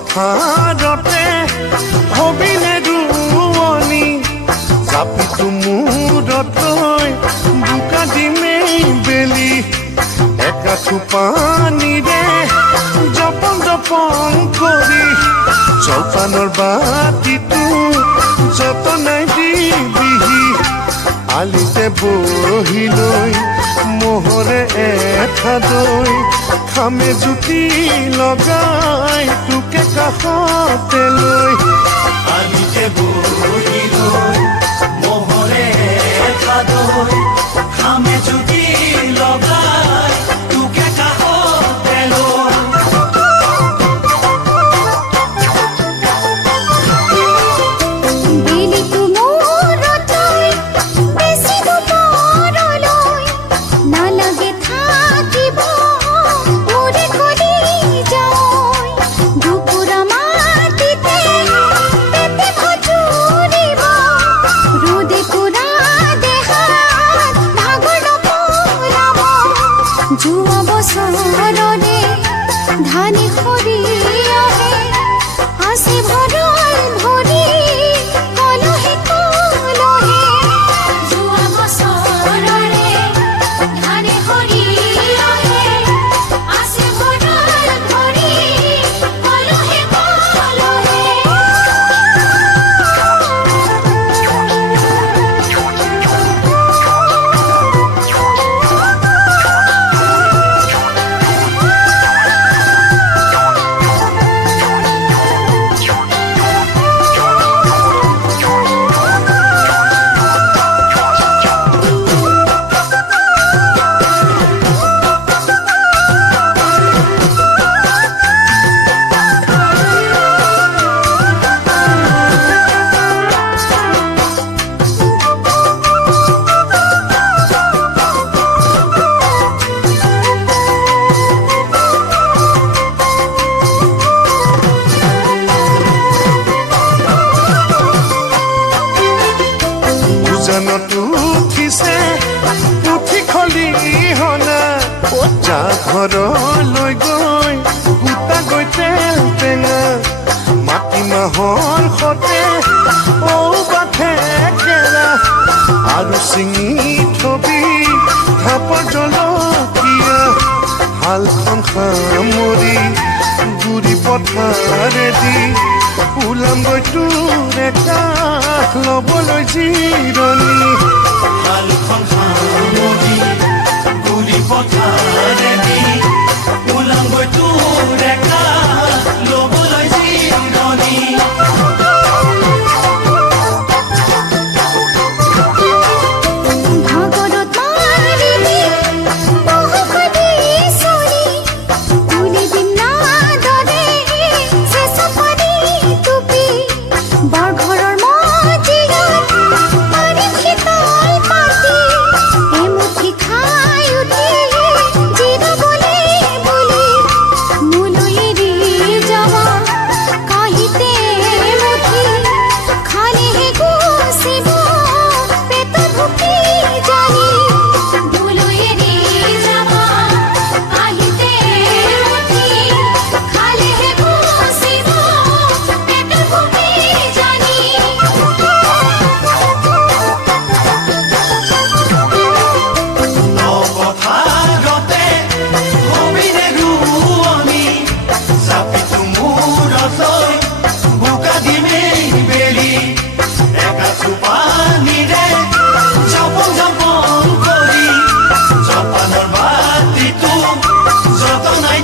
পথাৰতে হবিনে ৰুৱনি জাপিটো মূৰত লৈ বোকা দিমেই বেলি একাঠু পানীৰে জপন জপন কৰি জলপানৰ বাতিটো যতনাই দিবিহি আলিতে বহি লৈ মোহৰে এঠা দৈ খামে জুতি লগাই তোকে কাষতে লৈ আলিতে বহি লৈ মোহৰে এঠা দৈ খামে জুতি লগাই তোকে কাষতে লৈ ধানি খৰি আহে আছে ভৰল ভৰি কলহে কলহে যোৱা বছৰৰে ধানি খৰি আহে আছে ভৰল ভৰি কলহে কলহে উঠিছে পুঠি খলিহনা যা ঘৰলৈ গৈ গোটা গৈ তেল টেঙা মাটিমাহৰ সতে ঔবাঠে কেৰা আৰু চিঙি থবি ধাপৰ জলকীয়া হালখন সামৰি গুৰি পথাৰেদি ওলামগৈ তোৰ একাষ ল'বলৈ জিৰণি হালখন সামৰি গুৰি পথাৰেদি ওলামগৈ তোৰ একাষ ল'বলৈ জিৰণি যতনাই